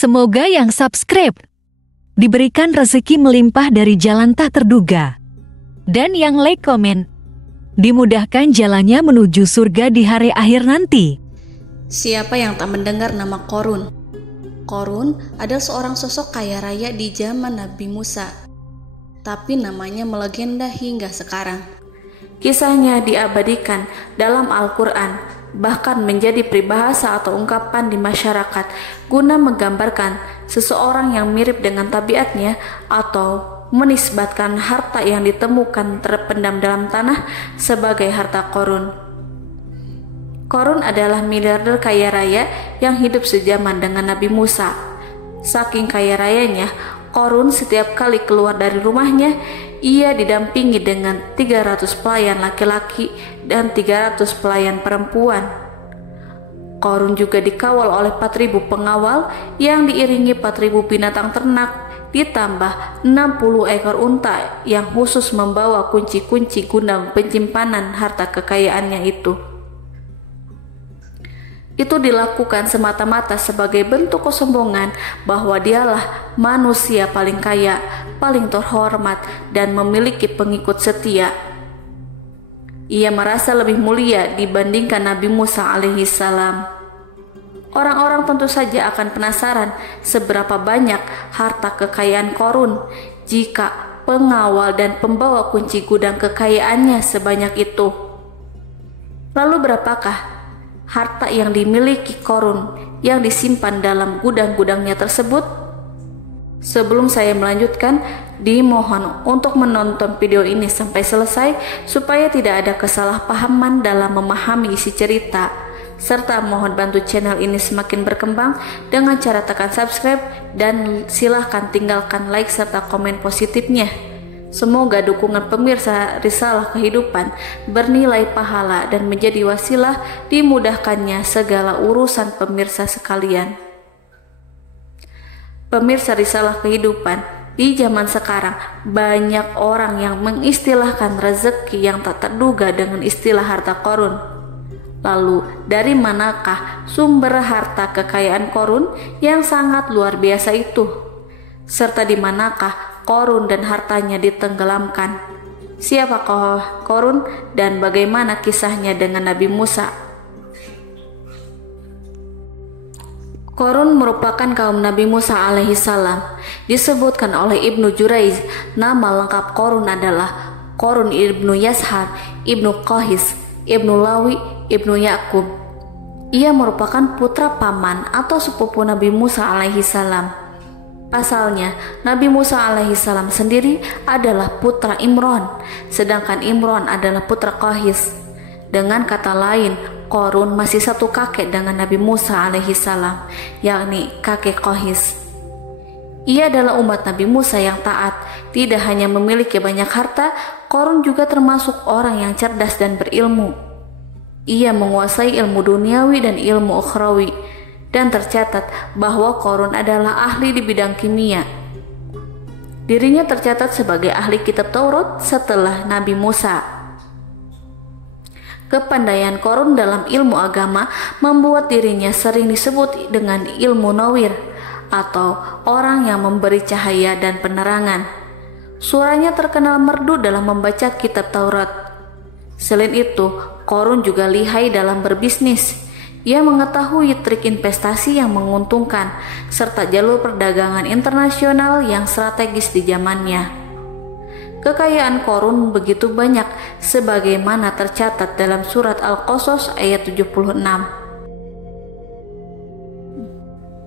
Semoga yang subscribe diberikan rezeki melimpah dari jalan tak terduga. Dan yang like komen, dimudahkan jalannya menuju surga di hari akhir nanti. Siapa yang tak mendengar nama Qorun? Qorun adalah seorang sosok kaya raya di zaman Nabi Musa, tapi namanya melegenda hingga sekarang. Kisahnya diabadikan dalam Al-Quran, bahkan menjadi peribahasa atau ungkapan di masyarakat guna menggambarkan seseorang yang mirip dengan tabiatnya atau menisbatkan harta yang ditemukan terpendam dalam tanah sebagai harta Qorun. Qorun adalah miliarder kaya raya yang hidup sejaman dengan Nabi Musa. Saking kaya rayanya, Qorun setiap kali keluar dari rumahnya, ia didampingi dengan 300 pelayan laki-laki dan 300 pelayan perempuan. Qorun juga dikawal oleh 4.000 pengawal yang diiringi 4.000 binatang ternak, ditambah 60 ekor unta yang khusus membawa kunci-kunci gudang penyimpanan harta kekayaannya itu. Itu dilakukan semata-mata sebagai bentuk kesombongan bahwa dialah manusia paling kaya, paling terhormat, dan memiliki pengikut setia. Ia merasa lebih mulia dibandingkan Nabi Musa alaihissalam. Orang-orang tentu saja akan penasaran seberapa banyak harta kekayaan Qorun jika pengawal dan pembawa kunci gudang kekayaannya sebanyak itu. Lalu berapakah harta yang dimiliki Qorun yang disimpan dalam gudang-gudangnya tersebut? Sebelum saya melanjutkan, dimohon untuk menonton video ini sampai selesai supaya tidak ada kesalahpahaman dalam memahami isi cerita, serta mohon bantu channel ini semakin berkembang dengan cara tekan subscribe dan silahkan tinggalkan like serta komen positifnya. Semoga dukungan pemirsa Risalah Kehidupan bernilai pahala dan menjadi wasilah dimudahkannya segala urusan pemirsa sekalian. Pemirsa Risalah Kehidupan, di zaman sekarang banyak orang yang mengistilahkan rezeki yang tak terduga dengan istilah harta Qorun. Lalu dari manakah sumber harta kekayaan Qorun yang sangat luar biasa itu? Serta di manakah Qorun dan hartanya ditenggelamkan? Siapakah Qorun dan bagaimana kisahnya dengan Nabi Musa? Qorun merupakan kaum Nabi Musa alaihissalam. Disebutkan oleh Ibnu Jurayj, nama lengkap Qorun adalah Qorun ibnu Yashar, ibnu Qahis, ibnu Lawi, ibnu Yakub. Ia merupakan putra paman atau sepupu Nabi Musa alaihissalam. Pasalnya, Nabi Musa alaihissalam sendiri adalah putra Imron, sedangkan Imron adalah putra Qahis. Dengan kata lain, Qorun masih satu kakek dengan Nabi Musa alaihissalam, yakni kakek Qahis. Ia adalah umat Nabi Musa yang taat. Tidak hanya memiliki banyak harta, Qorun juga termasuk orang yang cerdas dan berilmu. Ia menguasai ilmu duniawi dan ilmu ukhrawi, dan tercatat bahwa Qorun adalah ahli di bidang kimia. Dirinya tercatat sebagai ahli kitab Taurat setelah Nabi Musa. Kepandaian Qorun dalam ilmu agama membuat dirinya sering disebut dengan ilmu nawir atau orang yang memberi cahaya dan penerangan. Suaranya terkenal merdu dalam membaca kitab Taurat. Selain itu, Qorun juga lihai dalam berbisnis. Ia mengetahui trik investasi yang menguntungkan serta jalur perdagangan internasional yang strategis di zamannya. Kekayaan Qorun begitu banyak sebagaimana tercatat dalam surat Al-Qasas ayat 76.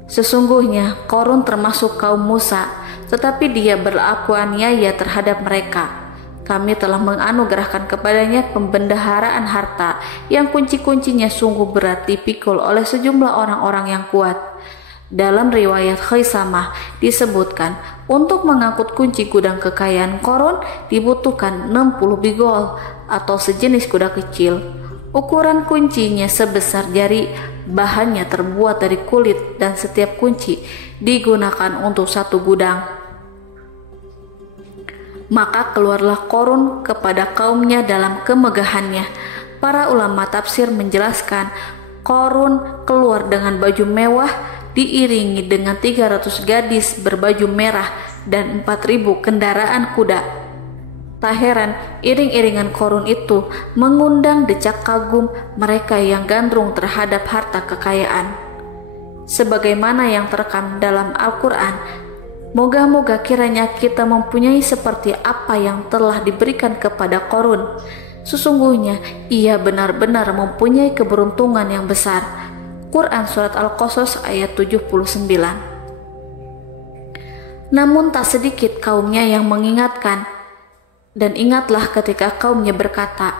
Sesungguhnya Qorun termasuk kaum Musa, tetapi dia berlaku aniaya terhadap mereka. Kami telah menganugerahkan kepadanya pembendaharaan harta yang kunci-kuncinya sungguh berat dipikul oleh sejumlah orang-orang yang kuat. Dalam riwayat Khaisamah disebutkan, untuk mengangkut kunci gudang kekayaan Qorun dibutuhkan 60 bigol atau sejenis kuda kecil. Ukuran kuncinya sebesar jari, bahannya terbuat dari kulit dan setiap kunci digunakan untuk satu gudang. Maka keluarlah Qorun kepada kaumnya dalam kemegahannya. Para ulama tafsir menjelaskan Qorun keluar dengan baju mewah diiringi dengan 300 gadis berbaju merah dan 4.000 kendaraan kuda. Tak heran iring-iringan Qarun itu mengundang decak kagum mereka yang gandrung terhadap harta kekayaan. Sebagaimana yang terekam dalam Al-Quran, moga-moga kiranya kita mempunyai seperti apa yang telah diberikan kepada Qarun. Sesungguhnya ia benar-benar mempunyai keberuntungan yang besar. Quran Surat Al-Qasas ayat 79. Namun tak sedikit kaumnya yang mengingatkan, dan ingatlah ketika kaumnya berkata,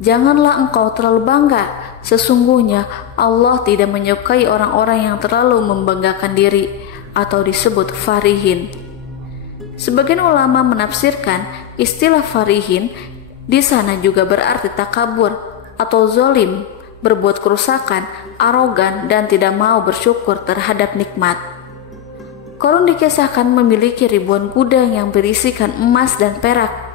janganlah engkau terlalu bangga. Sesungguhnya Allah tidak menyukai orang-orang yang terlalu membanggakan diri atau disebut farihin. Sebagian ulama menafsirkan istilah farihin di sana juga berarti takabur atau zolim, berbuat kerusakan, arogan, dan tidak mau bersyukur terhadap nikmat. Qarun dikisahkan memiliki ribuan gudang yang berisikan emas dan perak.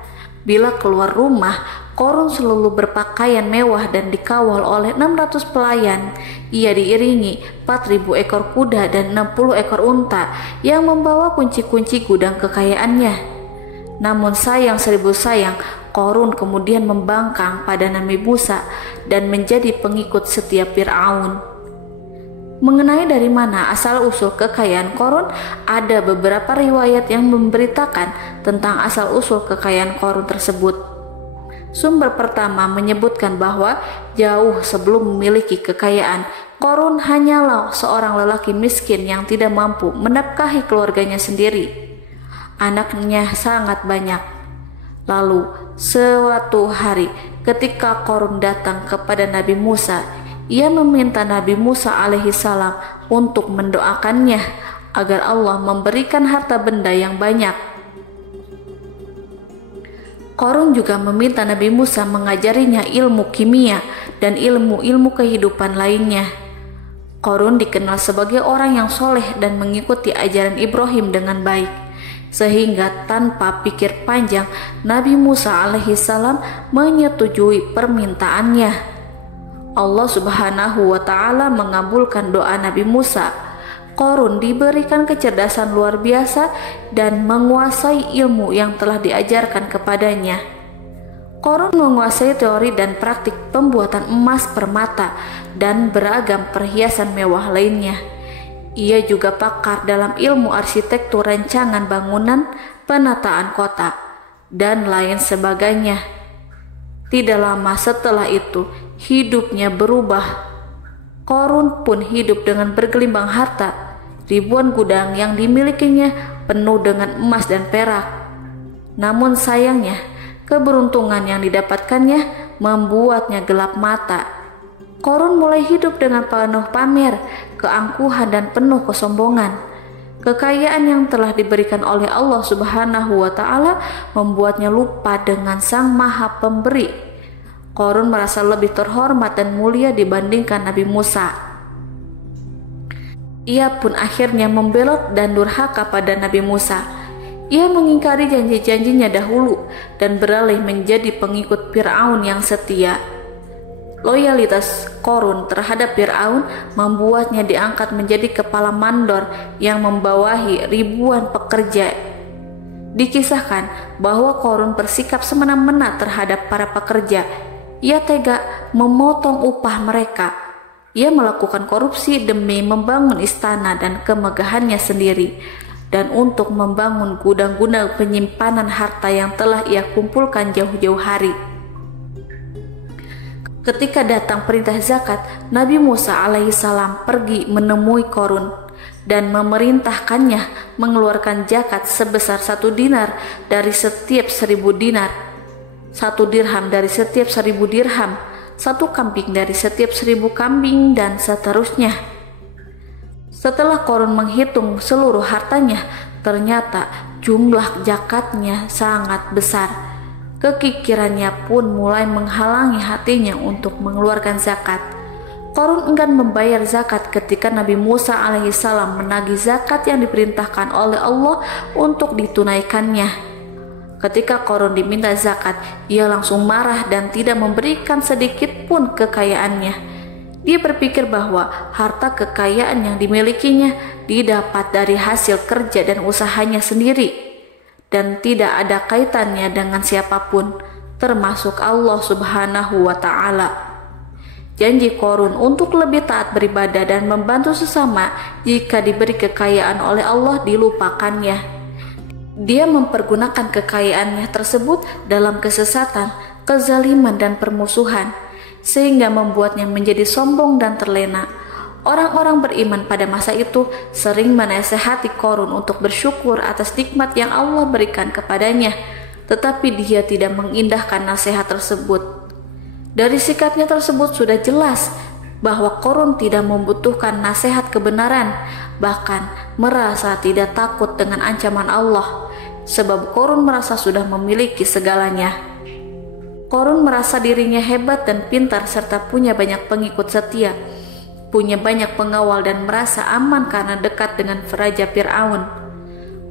Bila keluar rumah, Qarun selalu berpakaian mewah dan dikawal oleh 600 pelayan. Ia diiringi 4.000 ekor kuda dan 60 ekor unta yang membawa kunci-kunci gudang kekayaannya. Namun sayang seribu sayang, Qarun kemudian membangkang pada Nabi Musa dan menjadi pengikut setia Fir'aun. Mengenai dari mana asal-usul kekayaan Qarun, ada beberapa riwayat yang memberitakan tentang asal-usul kekayaan Qarun tersebut. Sumber pertama menyebutkan bahwa jauh sebelum memiliki kekayaan, Qarun hanyalah seorang lelaki miskin yang tidak mampu menafkahi keluarganya sendiri. Anaknya sangat banyak. Lalu, suatu hari ketika Qarun datang kepada Nabi Musa, ia meminta Nabi Musa alaihissalam untuk mendoakannya agar Allah memberikan harta benda yang banyak. Qarun juga meminta Nabi Musa mengajarinya ilmu kimia dan ilmu-ilmu kehidupan lainnya. Qarun dikenal sebagai orang yang soleh dan mengikuti ajaran Ibrahim dengan baik, sehingga tanpa pikir panjang Nabi Musa alaihissalam menyetujui permintaannya. Allah Subhanahu wa Ta'ala mengabulkan doa Nabi Musa. Qarun diberikan kecerdasan luar biasa dan menguasai ilmu yang telah diajarkan kepadanya. Qarun menguasai teori dan praktik pembuatan emas permata dan beragam perhiasan mewah lainnya. Ia juga pakar dalam ilmu arsitektur, rancangan bangunan, penataan kota, dan lain sebagainya. Tidak lama setelah itu, hidupnya berubah. Qarun pun hidup dengan bergelimbang harta. Ribuan gudang yang dimilikinya penuh dengan emas dan perak. Namun sayangnya, keberuntungan yang didapatkannya membuatnya gelap mata. Qarun mulai hidup dengan penuh pamer, keangkuhan, dan penuh kesombongan. Kekayaan yang telah diberikan oleh Allah Subhanahu wa Ta'ala membuatnya lupa dengan Sang Maha Pemberi. Qarun merasa lebih terhormat dan mulia dibandingkan Nabi Musa. Ia pun akhirnya membelot dan durhaka pada Nabi Musa. Ia mengingkari janji-janjinya dahulu dan beralih menjadi pengikut Fir'aun yang setia. Loyalitas Qarun terhadap Fir'aun membuatnya diangkat menjadi kepala mandor yang membawahi ribuan pekerja. Dikisahkan bahwa Qarun bersikap semena-mena terhadap para pekerja. Ia tega memotong upah mereka. Ia melakukan korupsi demi membangun istana dan kemegahannya sendiri, dan untuk membangun gudang-gudang penyimpanan harta yang telah ia kumpulkan jauh-jauh hari. Ketika datang perintah zakat, Nabi Musa alaihissalam pergi menemui Qarun dan memerintahkannya mengeluarkan zakat sebesar 1 dinar dari setiap 1000 dinar, 1 dirham dari setiap 1000 dirham, 1 kambing dari setiap 1000 kambing, dan seterusnya. Setelah Qarun menghitung seluruh hartanya, ternyata jumlah zakatnya sangat besar. Kekikirannya pun mulai menghalangi hatinya untuk mengeluarkan zakat. Qarun enggan membayar zakat ketika Nabi Musa alaihissalam menagih zakat yang diperintahkan oleh Allah untuk ditunaikannya. Ketika Qarun diminta zakat, ia langsung marah dan tidak memberikan sedikit pun kekayaannya. Dia berpikir bahwa harta kekayaan yang dimilikinya didapat dari hasil kerja dan usahanya sendiri, dan tidak ada kaitannya dengan siapapun, termasuk Allah Subhanahu wa Ta'ala. Janji Qorun untuk lebih taat beribadah dan membantu sesama jika diberi kekayaan oleh Allah dilupakannya. Dia mempergunakan kekayaannya tersebut dalam kesesatan, kezaliman, dan permusuhan, sehingga membuatnya menjadi sombong dan terlena. Orang-orang beriman pada masa itu sering menasehati Qorun untuk bersyukur atas nikmat yang Allah berikan kepadanya, tetapi dia tidak mengindahkan nasihat tersebut. Dari sikapnya tersebut sudah jelas bahwa Qorun tidak membutuhkan nasihat kebenaran, bahkan merasa tidak takut dengan ancaman Allah, sebab Qorun merasa sudah memiliki segalanya. Qorun merasa dirinya hebat dan pintar serta punya banyak pengikut setia, punya banyak pengawal dan merasa aman karena dekat dengan Raja Fir'aun.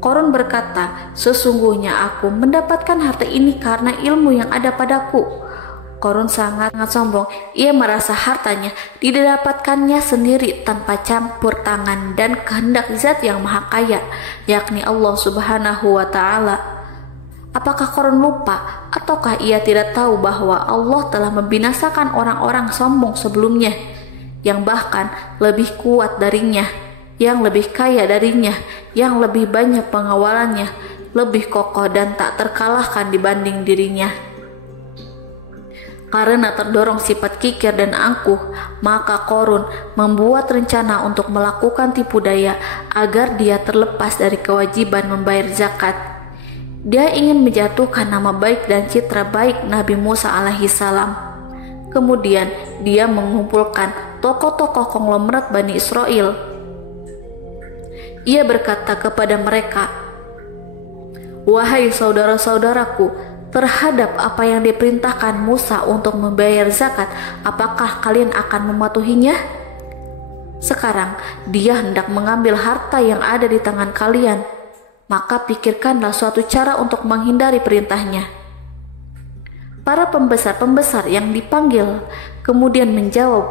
Qorun berkata, "Sesungguhnya aku mendapatkan harta ini karena ilmu yang ada padaku." Qorun sangat sombong. Ia merasa hartanya didapatkannya sendiri tanpa campur tangan dan kehendak Zat yang Maha Kaya, yakni Allah Subhanahu wa Ta'ala. Apakah Qorun lupa ataukah ia tidak tahu bahwa Allah telah membinasakan orang-orang sombong sebelumnya, yang bahkan lebih kuat darinya, yang lebih kaya darinya, yang lebih banyak pengawalannya, lebih kokoh dan tak terkalahkan dibanding dirinya? Karena terdorong sifat kikir dan angkuh, maka Qorun membuat rencana untuk melakukan tipu daya agar dia terlepas dari kewajiban membayar zakat. Dia ingin menjatuhkan nama baik dan citra baik Nabi Musa alaihissalam. Kemudian dia mengumpulkan tokoh-tokoh konglomerat Bani Israel. Ia berkata kepada mereka, "Wahai saudara-saudaraku, terhadap apa yang diperintahkan Musa untuk membayar zakat, apakah kalian akan mematuhinya? Sekarang dia hendak mengambil harta yang ada di tangan kalian, maka pikirkanlah suatu cara untuk menghindari perintahnya." Para pembesar-pembesar yang dipanggil kemudian menjawab,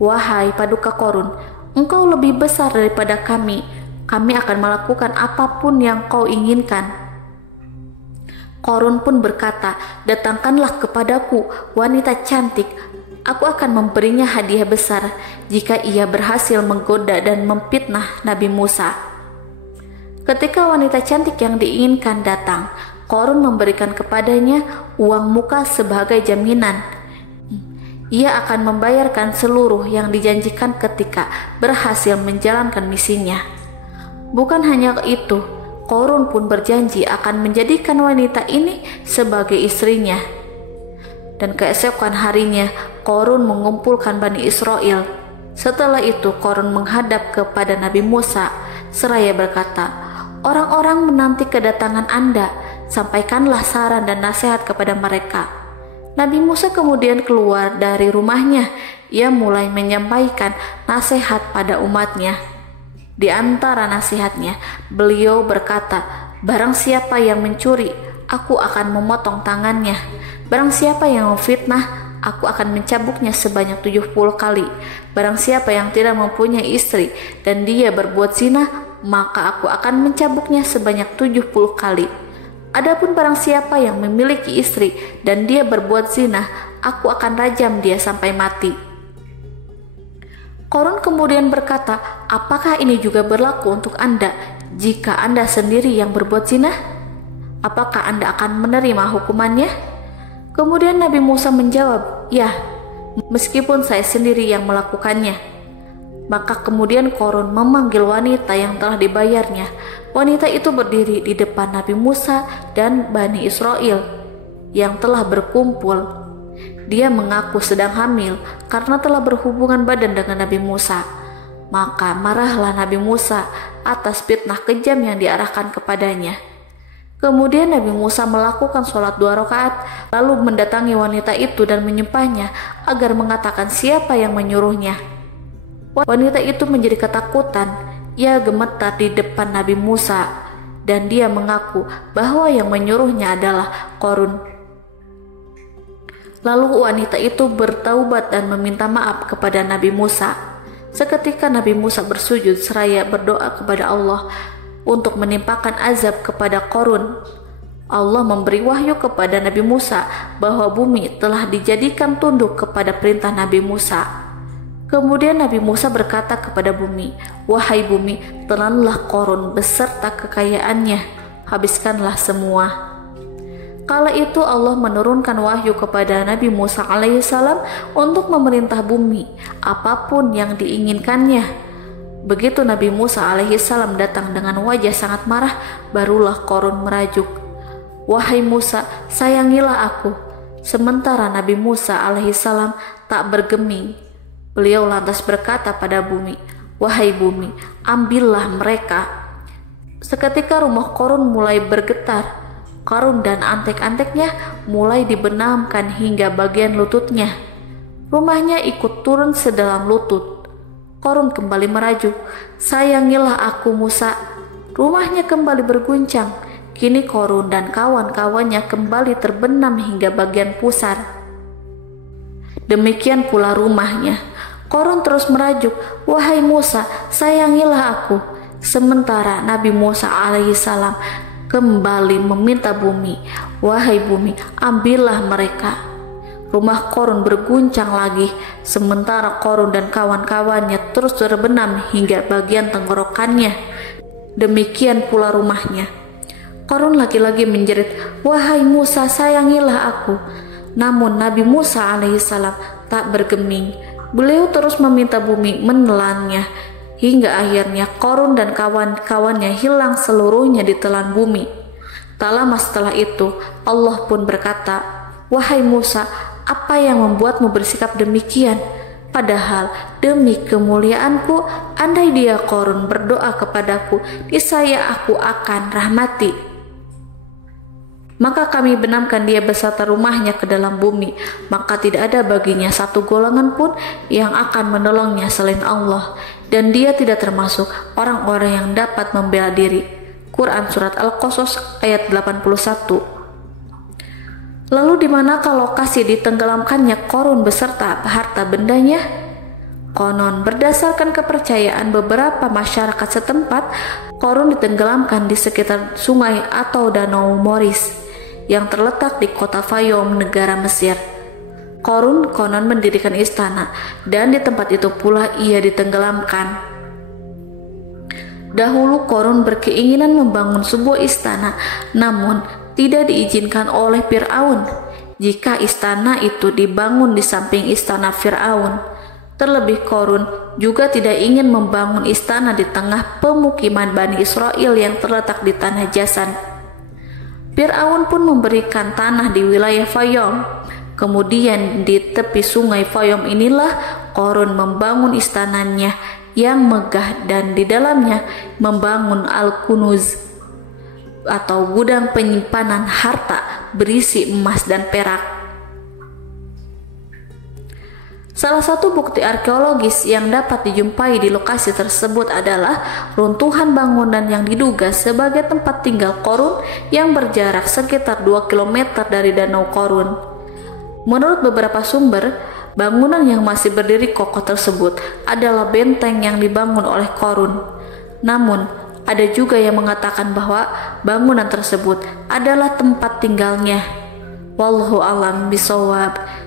"Wahai paduka Qorun, engkau lebih besar daripada kami akan melakukan apapun yang kau inginkan." Qorun pun berkata, "Datangkanlah kepadaku wanita cantik, aku akan memberinya hadiah besar jika ia berhasil menggoda dan memfitnah Nabi Musa." Ketika wanita cantik yang diinginkan datang, Qorun memberikan kepadanya uang muka sebagai jaminan. Ia akan membayarkan seluruh yang dijanjikan ketika berhasil menjalankan misinya. Bukan hanya itu, Qorun pun berjanji akan menjadikan wanita ini sebagai istrinya. Dan keesokan harinya, Qorun mengumpulkan Bani Israel. Setelah itu, Qorun menghadap kepada Nabi Musa seraya berkata, "Orang-orang menanti kedatangan Anda, sampaikanlah saran dan nasihat kepada mereka." Nabi Musa kemudian keluar dari rumahnya. Ia mulai menyampaikan nasihat pada umatnya. Di antara nasihatnya, beliau berkata, "Barang siapa yang mencuri, aku akan memotong tangannya. Barang siapa yang memfitnah, aku akan mencambuknya sebanyak 70 kali. Barang siapa yang tidak mempunyai istri dan dia berbuat zina, maka aku akan mencambuknya sebanyak 70 kali. Adapun barang siapa yang memiliki istri dan dia berbuat zina, aku akan rajam dia sampai mati." Qorun kemudian berkata, "Apakah ini juga berlaku untuk Anda jika Anda sendiri yang berbuat zina? Apakah Anda akan menerima hukumannya?" Kemudian Nabi Musa menjawab, "Ya, meskipun saya sendiri yang melakukannya." Maka kemudian Qorun memanggil wanita yang telah dibayarnya. Wanita itu berdiri di depan Nabi Musa dan Bani Israel yang telah berkumpul. Dia mengaku sedang hamil karena telah berhubungan badan dengan Nabi Musa. Maka marahlah Nabi Musa atas fitnah kejam yang diarahkan kepadanya. Kemudian Nabi Musa melakukan sholat 2 rakaat, lalu mendatangi wanita itu dan menyumpahnya agar mengatakan siapa yang menyuruhnya. Wanita itu menjadi ketakutan. Ia gemetar di depan Nabi Musa dan dia mengaku bahwa yang menyuruhnya adalah Qorun. Lalu wanita itu bertaubat dan meminta maaf kepada Nabi Musa. Seketika Nabi Musa bersujud seraya berdoa kepada Allah untuk menimpakan azab kepada Qarun. Allah memberi wahyu kepada Nabi Musa bahwa bumi telah dijadikan tunduk kepada perintah Nabi Musa. Kemudian Nabi Musa berkata kepada bumi, "Wahai bumi, telanlah Qarun beserta kekayaannya, habiskanlah semua." Kala itu Allah menurunkan wahyu kepada Nabi Musa alaihissalam untuk memerintah bumi apapun yang diinginkannya. Begitu Nabi Musa alaihissalam datang dengan wajah sangat marah, barulah Qarun merajuk, "Wahai Musa, sayangilah aku." Sementara Nabi Musa alaihissalam tak bergeming. Beliau lantas berkata pada bumi, "Wahai bumi, ambillah mereka." Seketika rumah Qarun mulai bergetar. Qarun dan antek-anteknya mulai dibenamkan hingga bagian lututnya. Rumahnya ikut turun sedalam lutut. Qarun kembali merajuk, "Sayangilah aku Musa." Rumahnya kembali berguncang. Kini Qarun dan kawan-kawannya kembali terbenam hingga bagian pusar. Demikian pula rumahnya. Qarun terus merajuk, "Wahai Musa, sayangilah aku." Sementara Nabi Musa alaihissalam kembali meminta bumi, "Wahai bumi, ambillah mereka." Rumah Qarun berguncang lagi, sementara Qarun dan kawan-kawannya terus terbenam hingga bagian tenggorokannya. Demikian pula rumahnya. Qarun lagi-lagi menjerit, "Wahai Musa, sayangilah aku." Namun Nabi Musa alaihissalam tak bergeming. Beliau terus meminta bumi menelannya, hingga akhirnya Qarun dan kawan-kawannya hilang seluruhnya ditelan bumi. Tak lama setelah itu, Allah pun berkata, "Wahai Musa, apa yang membuatmu bersikap demikian? Padahal demi kemuliaanku, andai dia Qarun berdoa kepadaku, niscaya aku akan rahmati. Maka kami benamkan dia beserta rumahnya ke dalam bumi, maka tidak ada baginya satu golongan pun yang akan menolongnya selain Allah, dan dia tidak termasuk orang-orang yang dapat membela diri." Quran Surat Al-Qasas ayat 81. Lalu di manakah lokasi ditenggelamkannya Qarun beserta harta bendanya? Konon berdasarkan kepercayaan beberapa masyarakat setempat, Qarun ditenggelamkan di sekitar sungai atau danau Moris yang terletak di kota Fayum, negara Mesir. Qarun konon mendirikan istana, dan di tempat itu pula ia ditenggelamkan. Dahulu Qarun berkeinginan membangun sebuah istana, namun tidak diizinkan oleh Fir'aun jika istana itu dibangun di samping istana Fir'aun. Terlebih Qarun juga tidak ingin membangun istana di tengah pemukiman Bani Israel yang terletak di tanah Jasan. Fir'aun pun memberikan tanah di wilayah Fayum. Kemudian di tepi sungai Fayum inilah Qarun membangun istananya yang megah, dan di dalamnya membangun Al-Kunuz atau gudang penyimpanan harta berisi emas dan perak. Salah satu bukti arkeologis yang dapat dijumpai di lokasi tersebut adalah runtuhan bangunan yang diduga sebagai tempat tinggal Qarun yang berjarak sekitar 2 km dari Danau Qarun. Menurut beberapa sumber, bangunan yang masih berdiri kokoh tersebut adalah benteng yang dibangun oleh Qarun. Namun, ada juga yang mengatakan bahwa bangunan tersebut adalah tempat tinggalnya. Wallahu a'lam bishawab.